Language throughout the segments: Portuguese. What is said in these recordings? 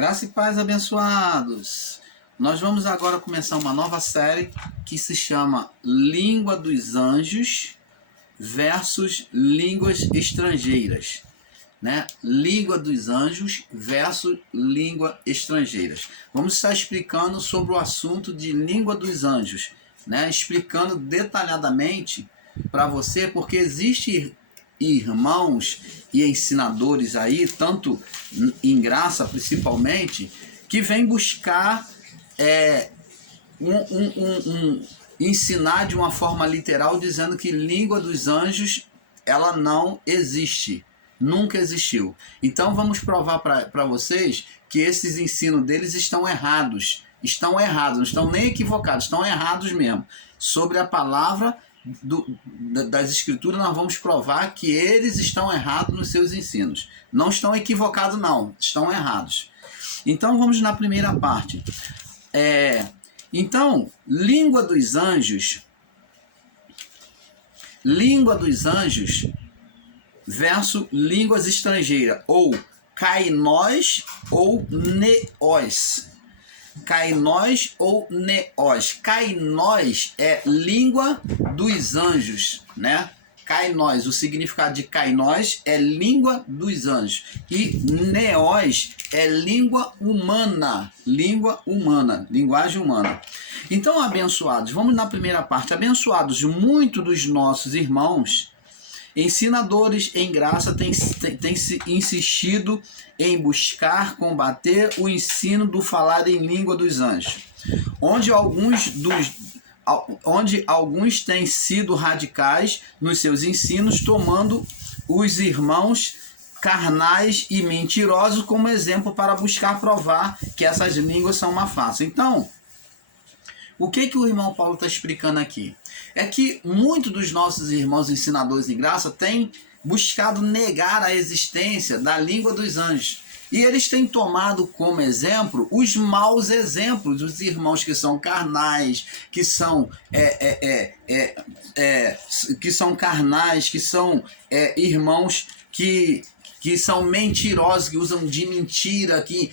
Graça e paz, abençoados. Nós vamos agora começar uma nova série que se chama Língua dos Anjos versus Línguas Estrangeiras, né? Língua dos Anjos versus Língua Estrangeiras. Vamos estar explicando sobre o assunto de Língua dos Anjos, né? Explicando detalhadamente para você, porque existe irmãos e ensinadores aí, tanto em graça principalmente, que vem buscar ensinar de uma forma literal, dizendo que língua dos anjos ela não existe, nunca existiu. Então vamos provar para vocês que esses ensinos deles estão errados, não estão nem equivocados, estão errados mesmo. Sobre a palavra das escrituras, nós vamos provar que eles estão errados nos seus ensinos. Não estão equivocados não, estão errados. Então vamos na primeira parte. Então, língua dos anjos versus línguas estrangeiras, ou kainós ou neós. Kainós ou neós. Kainós é língua dos anjos, né? Kainós, o significado de kainós é língua dos anjos. E neós é língua humana, linguagem humana. Então, abençoados, vamos na primeira parte. Abençoados, muitos dos nossos irmãos ensinadores em graça têm se insistido em buscar combater o ensino do falar em língua dos anjos, onde alguns têm sido radicais nos seus ensinos, tomando os irmãos carnais e mentirosos como exemplo para buscar provar que essas línguas são uma farsa. Então, o que o irmão Paulo está explicando aqui? É que muitos dos nossos irmãos ensinadores em graça têm buscado negar a existência da língua dos anjos. E eles têm tomado como exemplo os maus exemplos dos irmãos que são carnais, que são irmãos que são mentirosos, que usam de mentira, que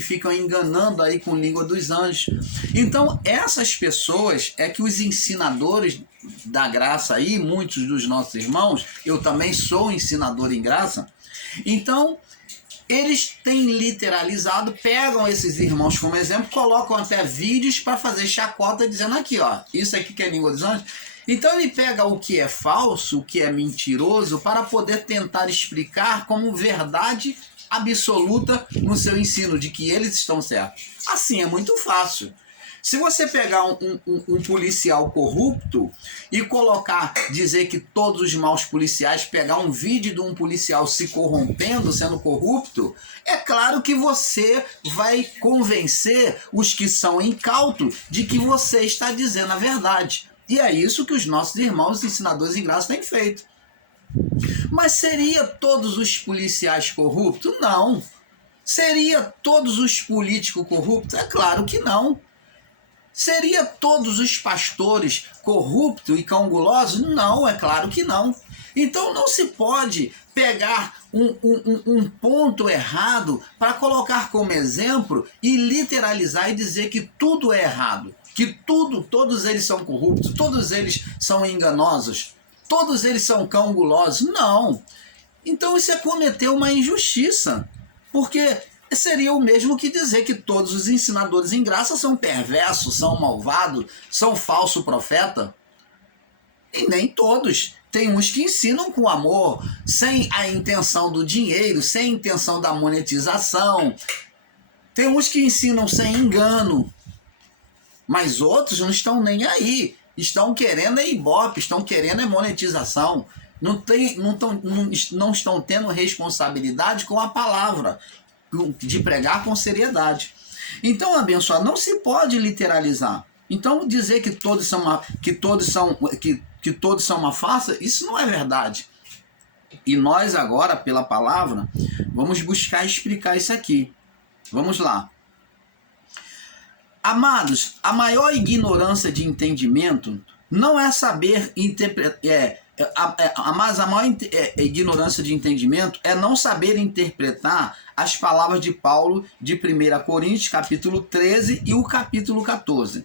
ficam enganando aí com a língua dos anjos. Então, essas pessoas é que os ensinadores da graça aí, muitos dos nossos irmãos, eu também sou ensinador em graça, então eles têm literalizado, pegam esses irmãos como exemplo, colocam até vídeos para fazer chacota, dizendo aqui, ó, isso aqui que é a língua dos anjos. Então ele pega o que é falso, o que é mentiroso, para poder tentar explicar como verdade absoluta no seu ensino, de que eles estão certos. Assim é muito fácil. Se você pegar um policial corrupto e dizer que todos os maus policiais, pegar um vídeo de um policial se corrompendo, sendo corrupto, é claro que você vai convencer os que são incautos de que você está dizendo a verdade. E é isso que os nossos irmãos ensinadores em graça têm feito. Mas seria todos os policiais corruptos? Não. Seria todos os políticos corruptos? É claro que não. Seria todos os pastores corruptos e cão-gulosos? Não, é claro que não. Então não se pode pegar um ponto errado para colocar como exemplo e literalizar e dizer que tudo é errado. Que todos eles são corruptos, todos eles são enganosos, todos eles são cão-gulosos. Não. Então isso é cometer uma injustiça, porque seria o mesmo que dizer que todos os ensinadores em graça são perversos, são malvados, são falso profeta. E nem todos. Tem uns que ensinam com amor, sem a intenção do dinheiro, sem a intenção da monetização. Tem uns que ensinam sem engano. Mas outros não estão nem aí, estão querendo ibope, estão querendo monetização, não estão tendo responsabilidade com a palavra, de pregar com seriedade. Então, abençoado, não se pode literalizar. Então, dizer que todos são uma farsa, isso não é verdade. E nós agora, pela palavra, vamos buscar explicar isso aqui. Vamos lá. Amados, a maior ignorância de entendimento não é saber Mas a maior ignorância de entendimento é não saber interpretar as palavras de Paulo de 1 Coríntios, capítulo 13 e o capítulo 14.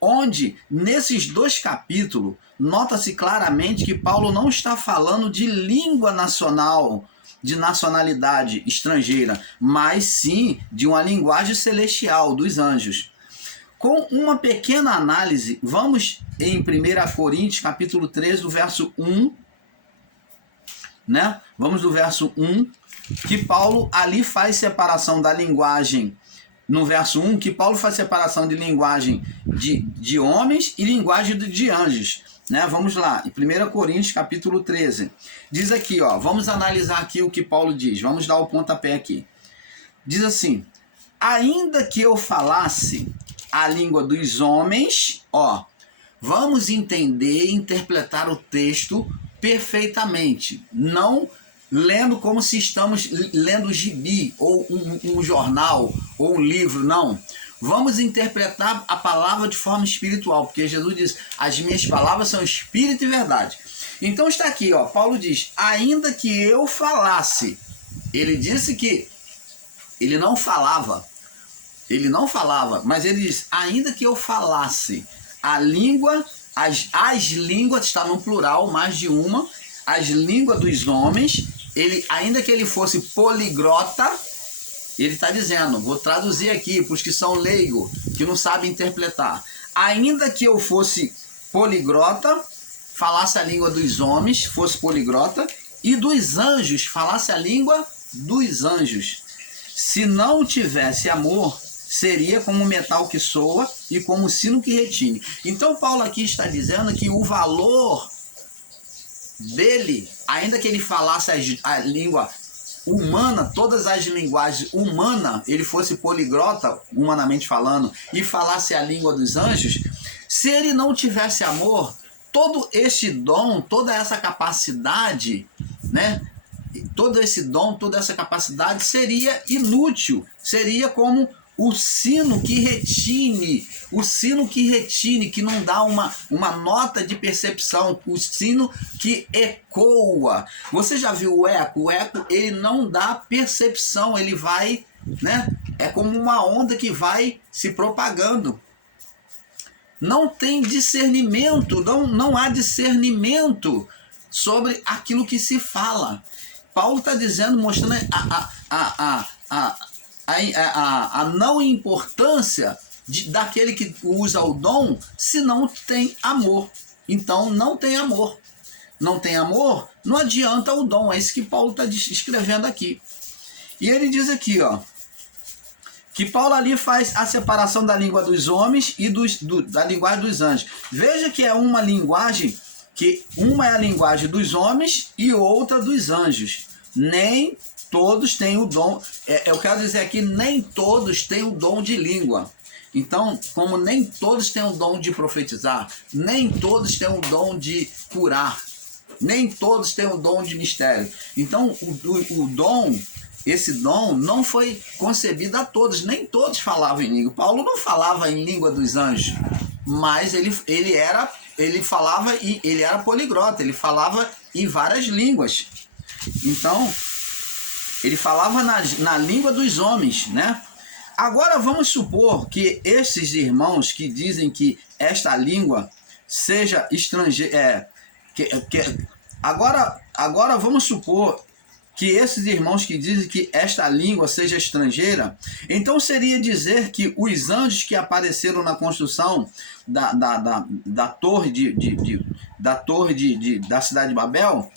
Onde, nesses dois capítulos, nota-se claramente que Paulo não está falando de língua nacional, de nacionalidade estrangeira, mas sim de uma linguagem celestial dos anjos. Com uma pequena análise, vamos em 1 Coríntios, capítulo 13, do verso 1, né? Vamos do verso 1, que Paulo ali faz separação da linguagem, no verso 1, que Paulo faz separação de linguagem de homens e linguagem de anjos, né? Vamos lá, em 1 Coríntios, capítulo 13. Diz aqui, ó, vamos analisar aqui o que Paulo diz, vamos dar o pontapé aqui. Diz assim: ainda que eu falasse a língua dos homens, ó, vamos entender e interpretar o texto perfeitamente, não lendo como se estamos lendo gibi, ou um jornal, ou um livro, não. Vamos interpretar a palavra de forma espiritual, porque Jesus diz, as minhas palavras são espírito e verdade. Então está aqui, ó, Paulo diz, ainda que eu falasse, ele disse que ele não falava, mas ele diz, ainda que eu falasse a língua, as línguas, está no plural, mais de uma, as línguas dos homens, ainda que ele fosse poliglota, ele está dizendo, vou traduzir aqui para os que são leigos, que não sabem interpretar, ainda que eu fosse poliglota, falasse a língua dos homens, fosse poliglota, e dos anjos, falasse a língua dos anjos, se não tivesse amor, seria como metal que soa e como sino que retine. Então Paulo aqui está dizendo que o valor dele, ainda que ele falasse a língua humana, todas as linguagens humanas, ele fosse poliglota, humanamente falando, e falasse a língua dos anjos, se ele não tivesse amor, todo esse dom, toda essa capacidade, né? Todo esse dom, toda essa capacidade seria inútil, seria como o sino que retine, que não dá uma nota de percepção, o sino que ecoa. Você já viu o eco? O eco, ele não dá percepção, ele vai, né? É como uma onda que vai se propagando. Não tem discernimento, não há discernimento sobre aquilo que se fala. Paulo está dizendo, mostrando a não importância daquele que usa o dom se não tem amor. Então não tem amor. Não tem amor, não adianta o dom. É isso que Paulo está escrevendo aqui. E ele diz aqui, ó, que Paulo ali faz a separação da língua dos homens e da linguagem dos anjos. Veja que é uma linguagem, que uma é a linguagem dos homens e outra dos anjos. Nem todos têm o dom, eu quero dizer aqui, nem todos têm o dom de língua. Então, como nem todos têm o dom de profetizar, nem todos têm o dom de curar, nem todos têm o dom de mistério. Então, o dom, esse dom não foi concebido a todos, nem todos falavam em língua. Paulo não falava em língua dos anjos, mas ele falava, e ele era poliglota, ele falava em várias línguas. Então, ele falava na língua dos homens, né? Agora vamos supor que esses irmãos que dizem que esta língua seja estrangeira, agora vamos supor que esses irmãos que dizem que esta língua seja estrangeira, então seria dizer que os anjos que apareceram na construção da torre da cidade de Babel,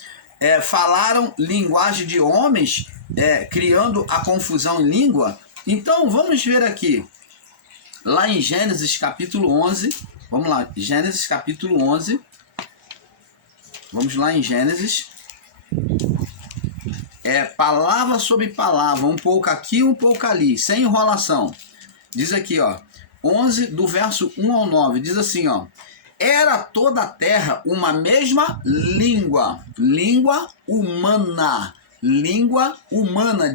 falaram linguagem de homens, criando a confusão em língua. Então vamos ver aqui, lá em Gênesis capítulo 11, vamos lá, Gênesis capítulo 11, vamos lá em Gênesis, palavra sobre palavra, um pouco aqui, um pouco ali, sem enrolação. Diz aqui, ó, 11 do verso 1 ao 9, diz assim, ó, era toda a terra uma mesma língua humana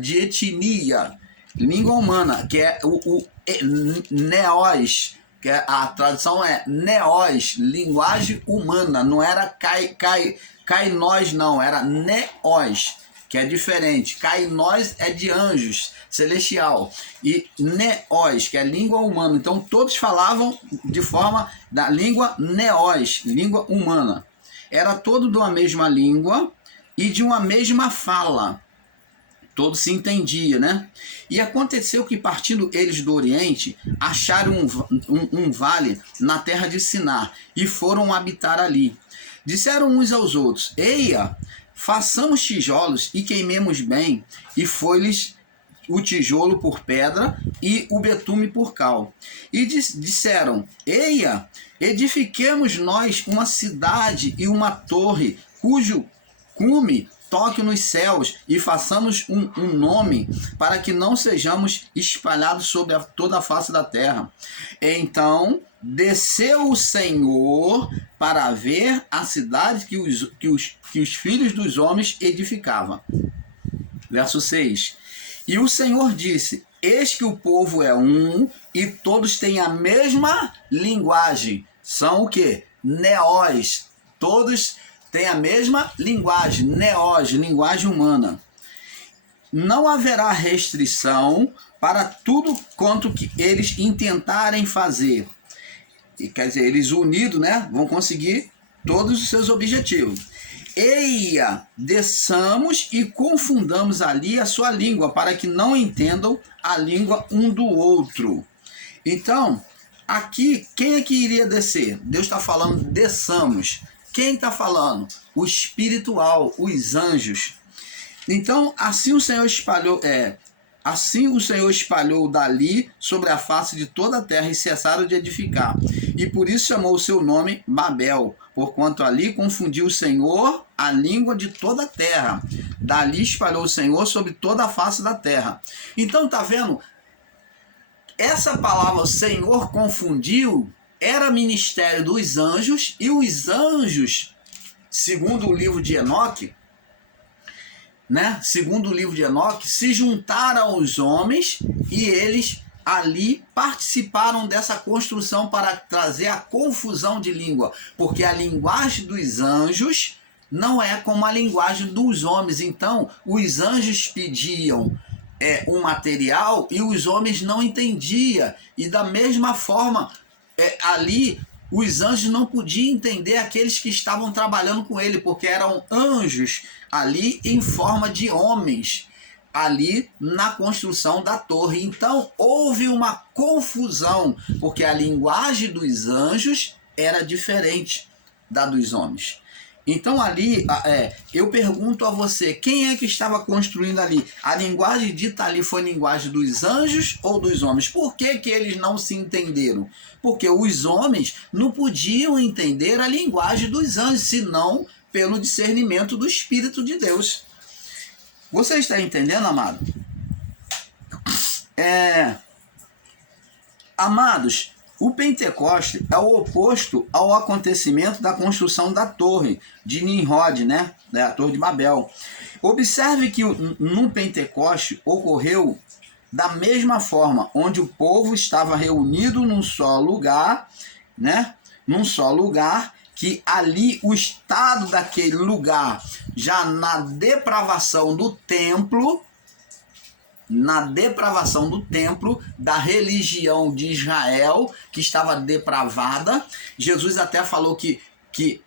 de etnia, língua humana, que é o neós, que a tradução é neós, linguagem humana, não era kainós não, era neós, que é diferente. Kainós é de anjos, celestial, e neós, que é língua humana. Então todos falavam de forma da língua neós, língua humana. Era todo de uma mesma língua e de uma mesma fala. Todo se entendia, né? E aconteceu que, partindo eles do Oriente, acharam um vale na terra de Sinar e foram habitar ali. Disseram uns aos outros: Eia, façamos tijolos e queimemos bem. E foi-lhes o tijolo por pedra e o betume por cal. E disseram: Eia, edifiquemos nós uma cidade e uma torre, cujo cume toque nos céus, e façamos um nome, para que não sejamos espalhados sobre toda a face da terra. Então desceu o Senhor para ver a cidade que os filhos dos homens edificavam. Verso 6. E o Senhor disse: Eis que o povo é um, e todos têm a mesma linguagem. São o quê? Neós. Todos têm a mesma linguagem, neós, linguagem humana. Não haverá restrição para tudo quanto que eles intentarem fazer. E, quer dizer, eles unidos, né, vão conseguir todos os seus objetivos. Eia, desçamos e confundamos ali a sua língua, para que não entendam a língua um do outro. Então, aqui, quem é que iria descer? Deus está falando, desçamos. Quem está falando? O espiritual, os anjos. Então, assim o Senhor espalhou dali sobre a face de toda a terra, e cessaram de edificar. E por isso chamou o seu nome Babel, porquanto ali confundiu o Senhor a língua de toda a terra. Dali espalhou o Senhor sobre toda a face da terra. Então, está vendo? Essa palavra Senhor confundiu era ministério dos anjos, e os anjos, segundo o livro de Enoque, né? Segundo o livro de Enoque, se juntaram aos homens, e eles ali participaram dessa construção para trazer a confusão de língua, porque a linguagem dos anjos não é como a linguagem dos homens. Então, os anjos pediam um material e os homens não entendiam, e da mesma forma, ali os anjos não podiam entender aqueles que estavam trabalhando com ele, porque eram anjos ali em forma de homens, ali na construção da torre. Então houve uma confusão, porque a linguagem dos anjos era diferente da dos homens. Então ali, eu pergunto a você, quem é que estava construindo ali? A linguagem dita ali foi a linguagem dos anjos ou dos homens? Por que que eles não se entenderam? Porque os homens não podiam entender a linguagem dos anjos, senão pelo discernimento do Espírito de Deus. Você está entendendo, amado? Amados, o Pentecoste é o oposto ao acontecimento da construção da torre de Nimrod, né? A torre de Babel. Observe que no Pentecoste ocorreu da mesma forma, onde o povo estava reunido num só lugar, né? Num só lugar, que ali o estado daquele lugar, já na depravação do templo, da religião de Israel, que estava depravada. Jesus até falou que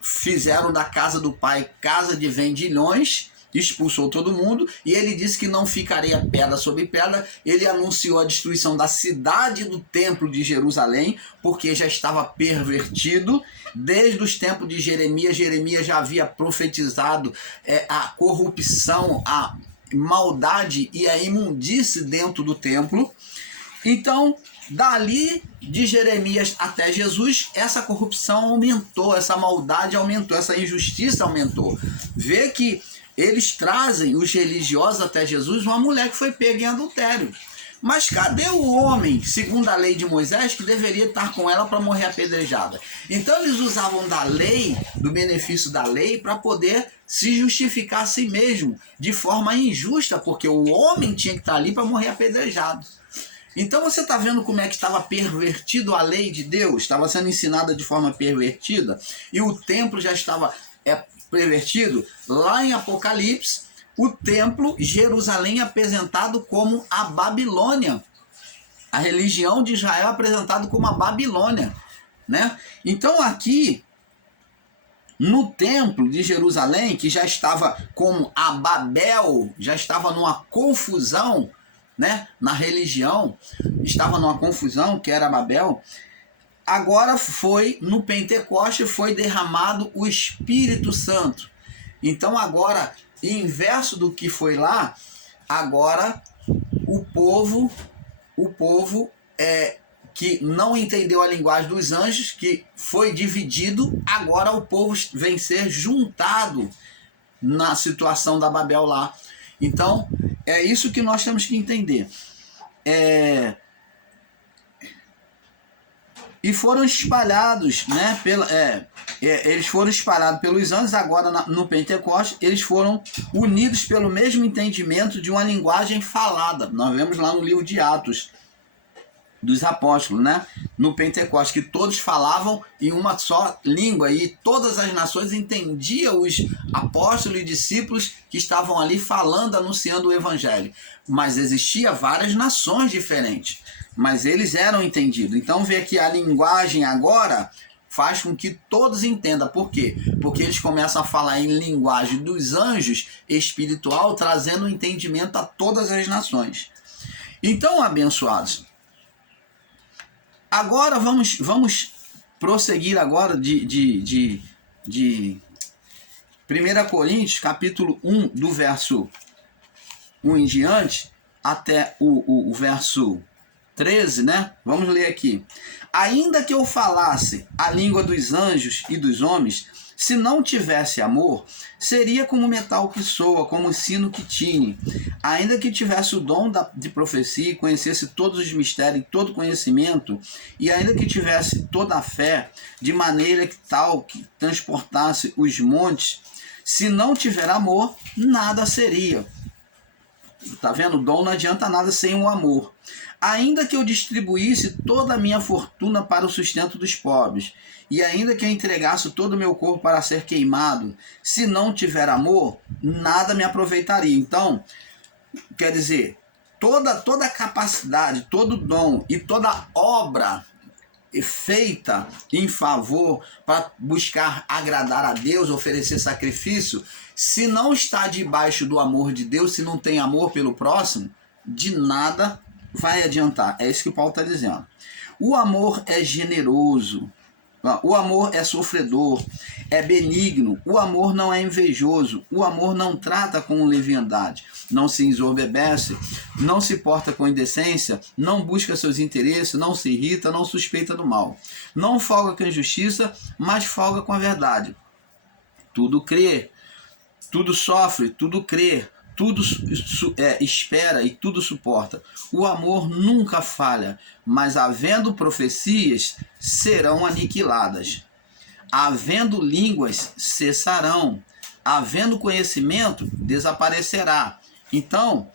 fizeram da casa do pai casa de vendilhões, expulsou todo mundo, e ele disse que não ficaria pedra sobre pedra. Ele anunciou a destruição da cidade do templo de Jerusalém, porque já estava pervertido. Desde os tempos de Jeremias, Jeremias já havia profetizado a corrupção, a maldade e a imundície dentro do templo. Então, dali de Jeremias até Jesus, essa corrupção aumentou, essa maldade aumentou, essa injustiça aumentou. Vê que eles trazem, os religiosos até Jesus, uma mulher que foi pega em adultério. Mas cadê o homem, segundo a lei de Moisés, que deveria estar com ela para morrer apedrejada? Então eles usavam da lei, do benefício da lei, para poder se justificar a si mesmo, de forma injusta, porque o homem tinha que estar ali para morrer apedrejado. Então você está vendo como é que estava pervertido a lei de Deus, estava sendo ensinada de forma pervertida, e o templo já estava pervertido. Lá em Apocalipse, o templo, Jerusalém, é apresentado como a Babilônia. A religião de Israel é apresentada como a Babilônia, né? Então aqui, no templo de Jerusalém, que já estava como a Babel, já estava numa confusão, né? Na religião, estava numa confusão, que era Babel. Agora foi, no Pentecoste, foi derramado o Espírito Santo. Então agora, inverso do que foi lá, agora o povo que não entendeu a linguagem dos anjos, que foi dividido, agora o povo vem ser juntado na situação da Babel lá. Então, é isso que nós temos que entender. E foram espalhados, né? Eles foram espalhados pelos anjos, agora no Pentecoste, eles foram unidos pelo mesmo entendimento de uma linguagem falada. Nós vemos lá no livro de Atos dos Apóstolos, né? No Pentecoste, que todos falavam em uma só língua, e todas as nações entendiam os apóstolos e discípulos que estavam ali falando, anunciando o Evangelho. Mas existia várias nações diferentes, mas eles eram entendidos. Então vê que a linguagem agora faz com que todos entendam. Por quê? Porque eles começam a falar em linguagem dos anjos espiritual, trazendo entendimento a todas as nações. Então, abençoados, agora vamos prosseguir agora de 1 Coríntios, capítulo 1, do verso 1 em diante, até o verso 13, né? Vamos ler aqui. Ainda que eu falasse a língua dos anjos e dos homens, se não tivesse amor, seria como metal que soa, como sino que tine. Ainda que tivesse o dom de profecia e conhecesse todos os mistérios e todo conhecimento, e ainda que tivesse toda a fé, de maneira que tal que transportasse os montes, se não tiver amor, nada seria. Tá vendo? O dom não adianta nada sem o amor. Ainda que eu distribuísse toda a minha fortuna para o sustento dos pobres, e ainda que eu entregasse todo o meu corpo para ser queimado, se não tiver amor, nada me aproveitaria. Então, quer dizer, toda a capacidade, todo dom e toda obra feita em favor para buscar agradar a Deus, oferecer sacrifício, se não está debaixo do amor de Deus, se não tem amor pelo próximo, de nada vai adiantar. É isso que Paulo está dizendo. O amor é generoso, o amor é sofredor, é benigno, o amor não é invejoso, o amor não trata com leviandade, não se ensoberbece, não se porta com indecência, não busca seus interesses, não se irrita, não suspeita do mal, não folga com a injustiça, mas folga com a verdade. Tudo crê, tudo sofre, tudo crê, tudo espera e tudo suporta. O amor nunca falha, mas havendo profecias, serão aniquiladas. Havendo línguas, cessarão. Havendo conhecimento, desaparecerá. Então,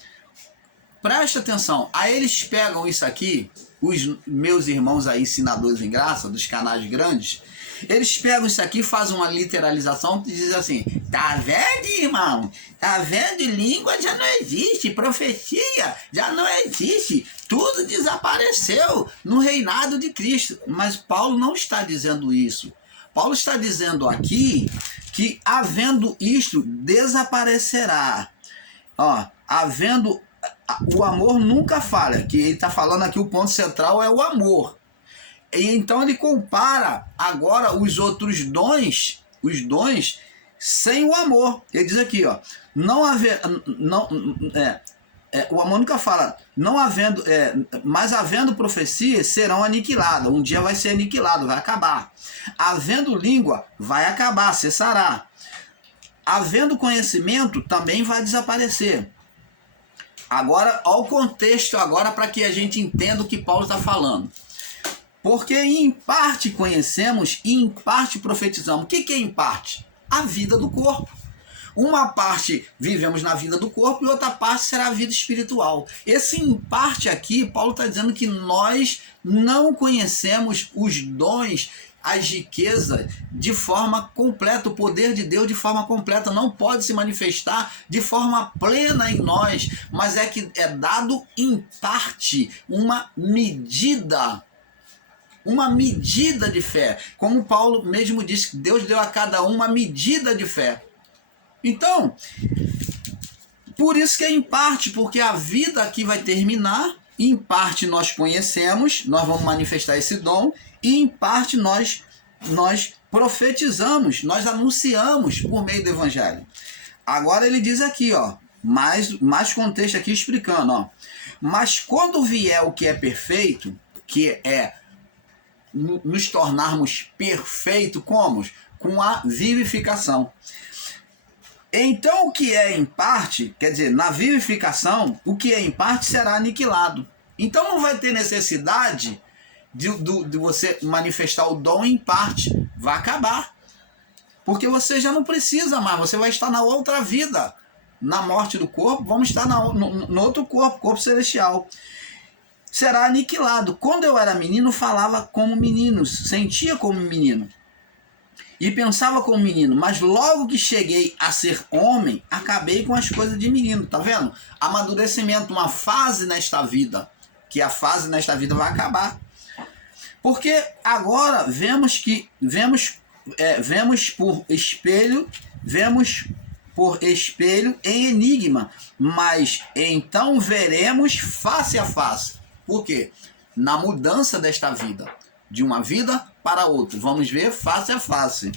preste atenção. Aí eles pegam isso aqui, os meus irmãos aí, ensinadores em graça, dos canais grandes, eles pegam isso aqui, fazem uma literalização e dizem assim: tá vendo, irmão? Tá vendo? Língua já não existe, profecia já não existe, tudo desapareceu no reinado de Cristo. Mas Paulo não está dizendo isso. Paulo está dizendo aqui que havendo isto, desaparecerá. Havendo, o amor nunca falha, que ele está falando aqui, o ponto central é o amor. E então ele compara agora os outros dons, sem o amor. Ele diz aqui, o amor nunca fala, não havendo, mas havendo profecias, serão aniquiladas. Um dia vai ser aniquilado, vai acabar. Havendo língua, vai acabar, cessará. Havendo conhecimento, também vai desaparecer. Agora, olha o contexto agora para que a gente entenda o que Paulo está falando. Porque em parte conhecemos e em parte profetizamos. O que é em parte? A vida do corpo. Uma parte vivemos na vida do corpo e outra parte será a vida espiritual. Esse em parte aqui, Paulo está dizendo que nós não conhecemos os dons, as riquezas de forma completa, o poder de Deus de forma completa não pode se manifestar de forma plena em nós, mas é que é dado em parte, uma medida de fé. Como Paulo mesmo disse, que Deus deu a cada um uma medida de fé. Então, por isso que é em parte, porque a vida aqui vai terminar, em parte nós conhecemos, nós vamos manifestar esse dom, e em parte nós profetizamos, nós anunciamos por meio do evangelho. Agora ele diz aqui, ó, mais contexto aqui explicando, ó. Mas quando vier o que é perfeito, que é nos tornarmos perfeitos, como? Com a vivificação. Então o que é em parte, quer dizer, na vivificação, o que é em parte será aniquilado. Então não vai ter necessidade de você manifestar o dom em parte, vai acabar. Porque você já não precisa mais, você vai estar na outra vida. Na morte do corpo, vamos estar no outro corpo celestial. Será aniquilado. Quando eu era menino, falava como menino, sentia como menino. E pensava como menino, mas logo que cheguei a ser homem, acabei com as coisas de menino, tá vendo? Amadurecimento, uma fase nesta vida, que a fase nesta vida vai acabar. Porque agora vemos por espelho em enigma, mas então veremos face a face. Por quê? Na mudança desta vida, de uma vida para outra, vamos ver face a face.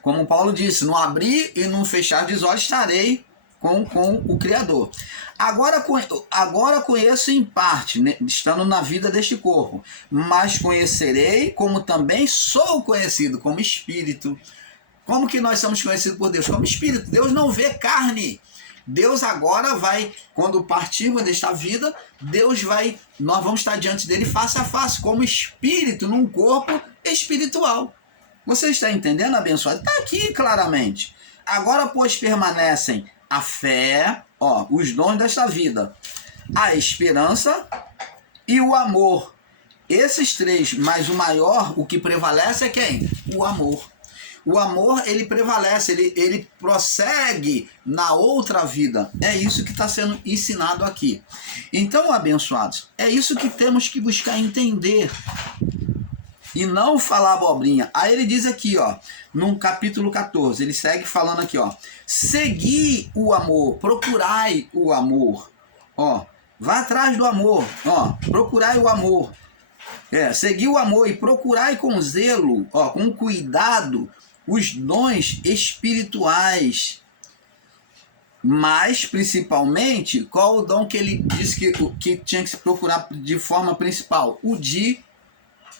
Como Paulo disse, no abrir e no fechar dos olhos estarei com o Criador. Agora conheço em parte, né, estando na vida deste corpo, mas conhecerei como também sou conhecido, como espírito. Como que nós somos conhecidos por Deus? Como espírito. Deus não vê carne. Deus agora vai, quando partirmos desta vida, nós vamos estar diante dele face a face, como espírito num corpo espiritual. Você está entendendo, abençoado? Está aqui claramente. Agora, pois, permanecem a fé, ó, os dons desta vida, a esperança e o amor. Esses três, mas o maior, o que prevalece é quem? O amor. O amor, ele prevalece, ele prossegue na outra vida. É isso que está sendo ensinado aqui. Então, abençoados, é isso que temos que buscar entender. E não falar abobrinha. Aí ele diz aqui, ó, no capítulo 14, ele segue falando aqui, ó. Segui o amor, procurai o amor. Ó, vá atrás do amor, ó, procurai o amor. Segui o amor e procurai com zelo, ó, com cuidado, os dons espirituais. Mas, principalmente, qual o dom que ele disse que tinha que se procurar de forma principal? O de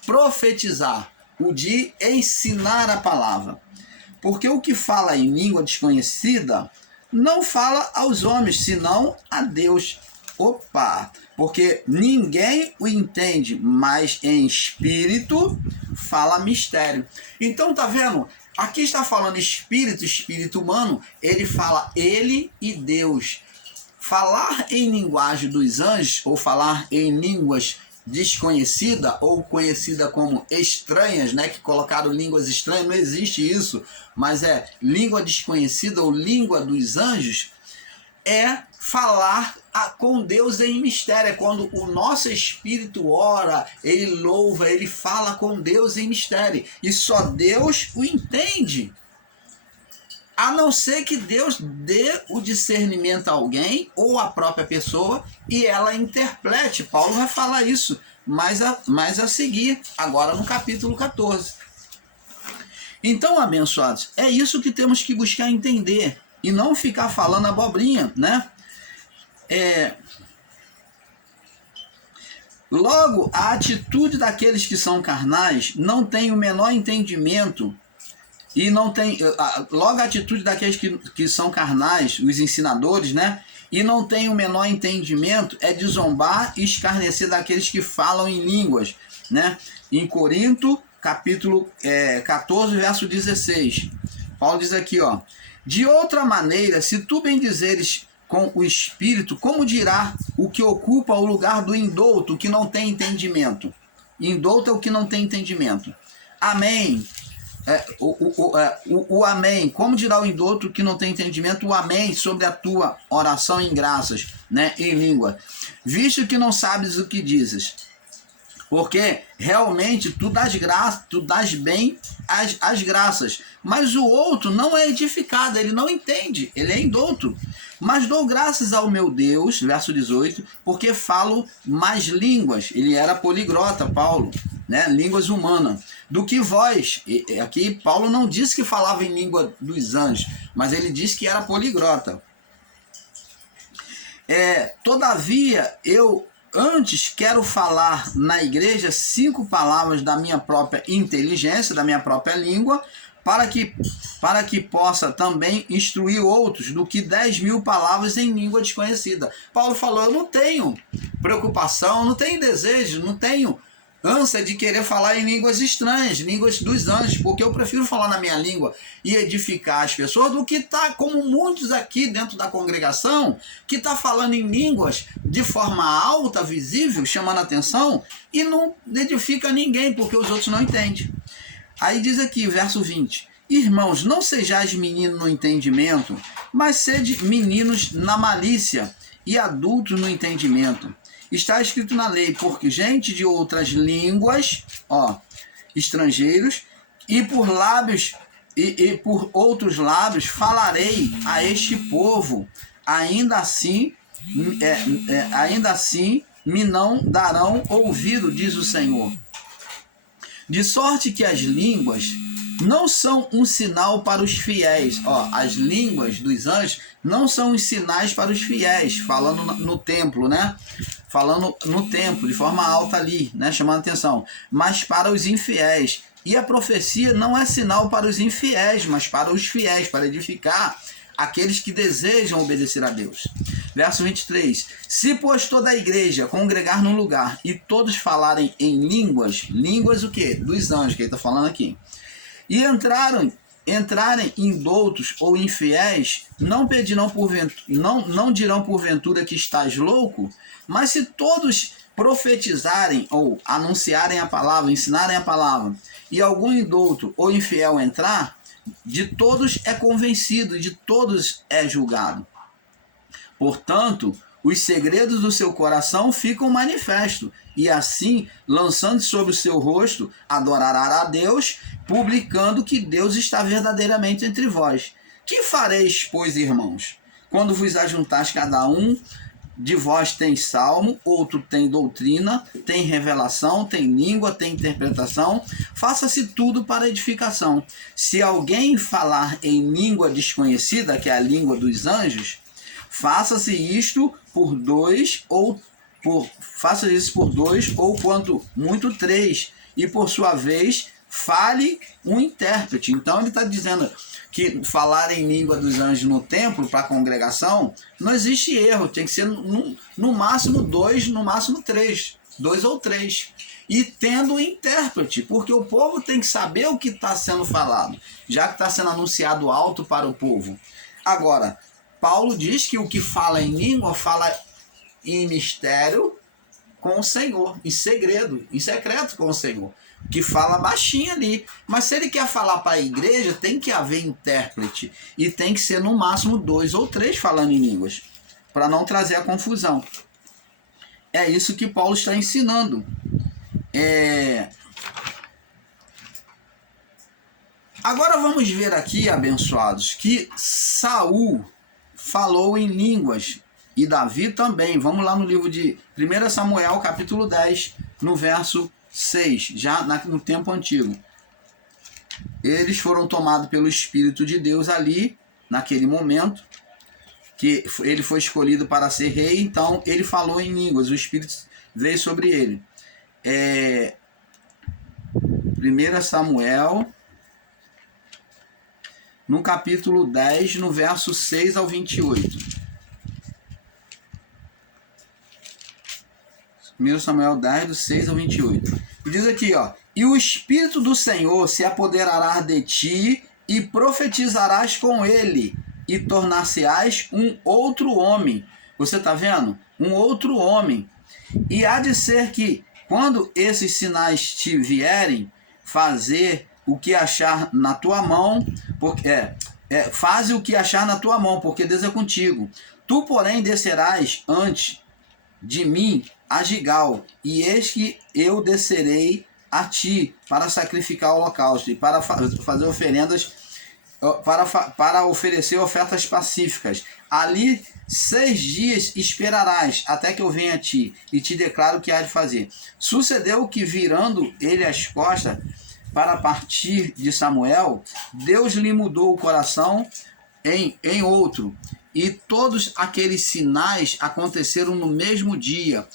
profetizar, o de ensinar a palavra. Porque o que fala em língua desconhecida não fala aos homens, senão a Deus. Opa! Porque ninguém o entende, mas em espírito fala mistério. Então, tá vendo? Aqui está falando espírito humano, ele fala ele e Deus. Falar em linguagem dos anjos, ou falar em línguas desconhecida ou conhecida como estranhas, né, que colocaram línguas estranhas, não existe isso, mas é língua desconhecida ou língua dos anjos, é falar com Deus em mistério. É quando o nosso espírito ora, ele louva, ele fala com Deus em mistério, e só Deus o entende. A não ser que Deus dê o discernimento a alguém ou a própria pessoa e ela interprete. Paulo vai falar isso mais a seguir, agora no capítulo 14. Então, abençoados, é isso que temos que buscar entender e não ficar falando abobrinha, né? Logo, a atitude daqueles que são carnais não tem o menor entendimento. E não tem, logo a atitude daqueles que são carnais, os ensinadores, né? E não tem o menor entendimento, é de zombar e escarnecer daqueles que falam em línguas, né? Em Corinto, capítulo 14, verso 16. Paulo diz aqui, ó. De outra maneira, se tu bendizeres com o Espírito, como dirá o que ocupa o lugar do indouto, que não tem entendimento? Indouto é o que não tem entendimento. Amém. O amém. Como dirá o indouto que não tem entendimento? O amém sobre a tua oração em graças, né, em língua. Visto que não sabes o que dizes. Porque realmente tu dás bem as graças. Mas o outro não é edificado, ele não entende, ele é indouto. Mas dou graças ao meu Deus, verso 18, porque falo mais línguas. Ele era poliglota, Paulo, né? Línguas humanas. Do que vós. E aqui Paulo não disse que falava em língua dos anjos, mas ele disse que era poliglota. Todavia, eu antes quero falar na igreja 5 palavras da minha própria inteligência, da minha própria língua, para que possa também instruir outros, do que 10.000 palavras em língua desconhecida. Paulo falou, eu não tenho preocupação, não tenho desejo, não tenho ânsia de querer falar em línguas estranhas, línguas dos anjos, porque eu prefiro falar na minha língua e edificar as pessoas do que estar como muitos aqui dentro da congregação, que está falando em línguas de forma alta, visível, chamando atenção, e não edifica ninguém, porque os outros não entendem. Aí diz aqui, verso 20, irmãos, não sejais meninos no entendimento, mas sede meninos na malícia e adultos no entendimento. Está escrito na lei, porque gente de outras línguas, estrangeiros, e por lábios e por outros lábios falarei a este povo, ainda assim me não darão ouvido, diz o Senhor. De sorte que as línguas não são um sinal para os fiéis. As línguas dos anjos não são os sinais para os fiéis, falando no templo, né? Falando no templo, de forma alta ali, né? Chamando atenção. Mas para os infiéis. E a profecia não é sinal para os infiéis, mas para os fiéis, para edificar aqueles que desejam obedecer a Deus. Verso 23. Se, pois, toda a igreja congregar num lugar e todos falarem em línguas o quê? Dos anjos, que ele está falando aqui. E entrarem indoutos ou infiéis, não dirão porventura que estás louco, mas se todos profetizarem ou anunciarem a palavra, ensinarem a palavra, e algum indouto ou infiel entrar, de todos é convencido, de todos é julgado. Portanto, os segredos do seu coração ficam manifestos, e assim, lançando sobre o seu rosto, adorará a Deus, publicando que Deus está verdadeiramente entre vós. Que fareis, pois, irmãos, quando vos ajuntais cada um de vós tem salmo, outro tem doutrina, tem revelação, tem língua, tem interpretação, faça-se tudo para edificação. Se alguém falar em língua desconhecida, que é a língua dos anjos, faça-se isto por dois, ou quanto muito 3, e por sua vez fale um intérprete. Então ele está dizendo que falar em língua dos anjos no templo, para a congregação, não existe erro, tem que ser no máximo 2, no máximo 3, 2 ou 3. E tendo intérprete, porque o povo tem que saber o que está sendo falado, já que está sendo anunciado alto para o povo. Agora, Paulo diz que o que fala em língua, fala em mistério com o Senhor, em segredo, em secreto com o Senhor, que fala baixinho ali. Mas se ele quer falar para a igreja, tem que haver intérprete, e tem que ser no máximo 2 ou 3 falando em línguas, para não trazer a confusão. É isso que Paulo está ensinando. Agora vamos ver aqui, abençoados, que Saul falou em línguas, e Davi também. Vamos lá no livro de 1 Samuel, capítulo 10, no verso 6, já no tempo antigo. Eles foram tomados pelo Espírito de Deus ali, naquele momento, que ele foi escolhido para ser rei, então ele falou em línguas, o Espírito veio sobre ele. 1 Samuel, no capítulo 10, no verso 6 ao 28. 1 Samuel 10, do 6 ao 28. E diz aqui, e o Espírito do Senhor se apoderará de ti, e profetizarás com ele, e tornar-se-ás um outro homem. Você está vendo? Um outro homem. E há de ser que, quando esses sinais te vierem, fazer o que achar na tua mão, porque faze o que achar na tua mão, porque Deus é contigo. Tu, porém, descerás antes de mim a Gigal, e eis que eu descerei a ti para sacrificar o holocausto e para fazer oferendas, para oferecer ofertas pacíficas. Ali 6 dias esperarás até que eu venha a ti e te declaro o que há de fazer. Sucedeu que, virando ele as costas para partir de Samuel, Deus lhe mudou o coração em outro, e todos aqueles sinais aconteceram no mesmo dia.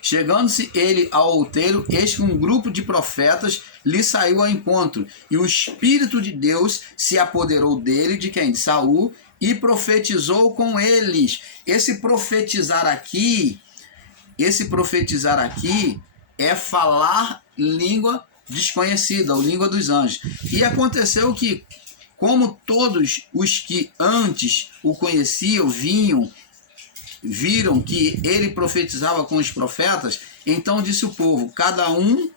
Chegando-se ele ao outeiro, eis que um grupo de profetas lhe saiu ao encontro, e o Espírito de Deus se apoderou dele, de quem? De Saul, e profetizou com eles. Esse profetizar aqui é falar língua desconhecida, ou língua dos anjos. E aconteceu que, como todos os que antes o conheciam, viram que ele profetizava com os profetas, então disse o povo, cada um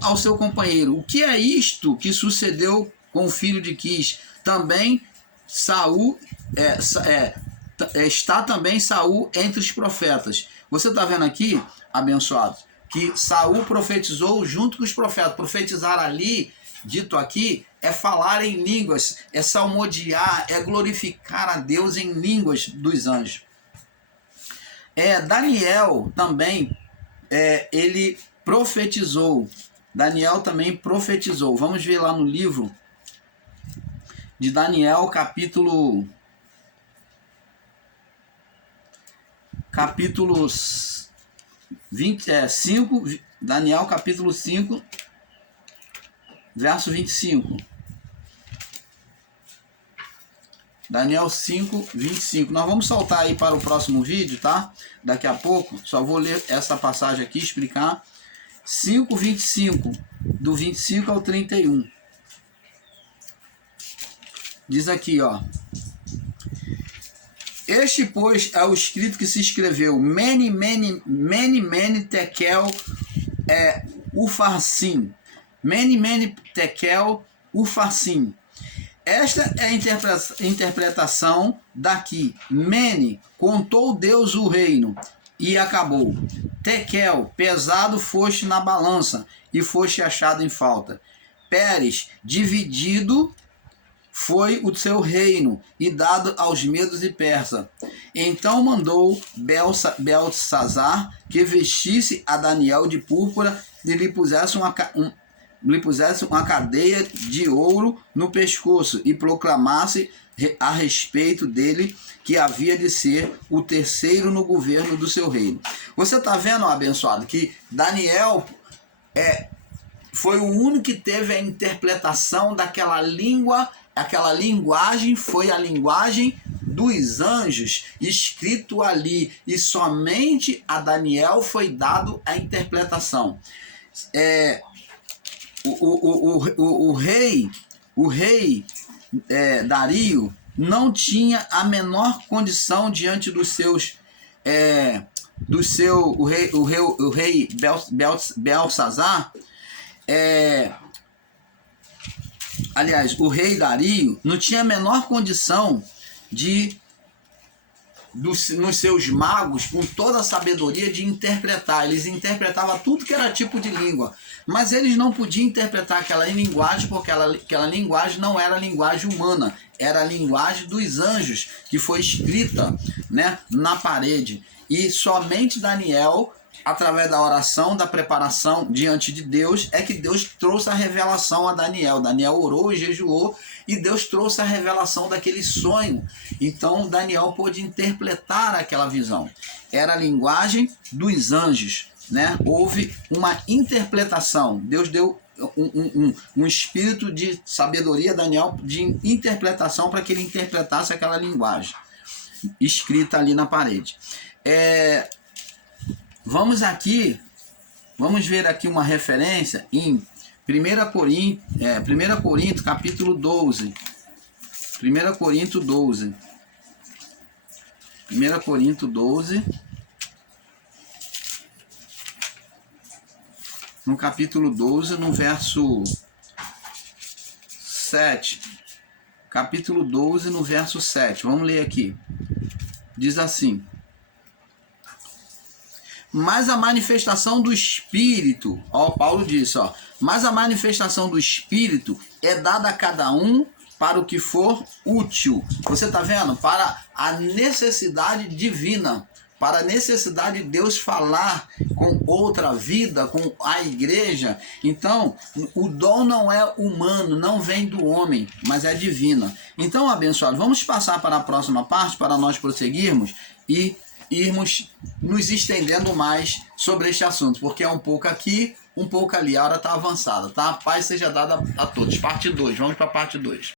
ao seu companheiro: o que é isto que sucedeu com o filho de Quis? Também Saul está também Saul entre os profetas. Você está vendo aqui, abençoado, que Saul profetizou junto com os profetas. Profetizar ali, dito aqui, é falar em línguas, é salmodiar, é glorificar a Deus em línguas dos anjos. Daniel também, ele profetizou. Daniel também profetizou. Vamos ver lá no livro de Daniel, capítulo 5, Daniel capítulo 5, verso 25. Daniel 5, 25. Nós vamos saltar aí para o próximo vídeo, tá? Daqui a pouco. Só vou ler essa passagem aqui, explicar. 5, 25. Do 25 ao 31. Diz aqui, ó. Este, pois, é o escrito que se escreveu: Mene, Tekel, Ufarsim. Mene, Tekel, Ufarsim. Esta é a interpretação daqui. Mene, contou Deus o reino, e acabou. Tekel, pesado foste na balança, e foste achado em falta. Pérez, dividido foi o seu reino, e dado aos medos e persas. Então mandou Beltsazar que vestisse a Daniel de púrpura e lhe pusesse uma cadeia de ouro no pescoço, e proclamasse a respeito dele que havia de ser o terceiro no governo do seu reino. Você está vendo, abençoado, que Daniel foi o único que teve a interpretação daquela língua. Aquela linguagem foi a linguagem dos anjos, escrito ali, e somente a Daniel foi dado a interpretação. O rei Dario não tinha a menor condição diante dos seus o rei Belsazar. Aliás, o rei Dario não tinha a menor condição nos seus magos, com toda a sabedoria, de interpretar. Eles interpretavam tudo que era tipo de língua, mas eles não podiam interpretar aquela linguagem, porque aquela linguagem não era a linguagem humana, era a linguagem dos anjos, que foi escrita, né, na parede. E somente Daniel, através da oração, da preparação diante de Deus, é que Deus trouxe a revelação a Daniel. Daniel orou e jejuou, e Deus trouxe a revelação daquele sonho. Então Daniel pôde interpretar aquela visão. Era a linguagem dos anjos, né? Houve uma interpretação. Deus deu um espírito de sabedoria a Daniel, de interpretação, para que ele interpretasse aquela linguagem escrita ali na parede. Vamos ver aqui uma referência em 1 1 Corinto, capítulo 12. 1 Corinto 12. 1 Corinto 12. No capítulo 12, no verso 7. Capítulo 12, no verso 7. Vamos ler aqui. Diz assim: mas a manifestação do Espírito, ó, Paulo disse, ó, mas a manifestação do Espírito é dada a cada um para o que for útil. Você está vendo? Para a necessidade divina, para a necessidade de Deus falar com outra vida, com a igreja. Então, o dom não é humano, não vem do homem, mas é divina. Então, abençoado, vamos passar para a próxima parte, para nós prosseguirmos e irmos nos estendendo mais sobre este assunto, porque é um pouco aqui, um pouco ali, a hora está avançada, tá? A paz seja dada a todos. Parte 2, vamos para a parte 2.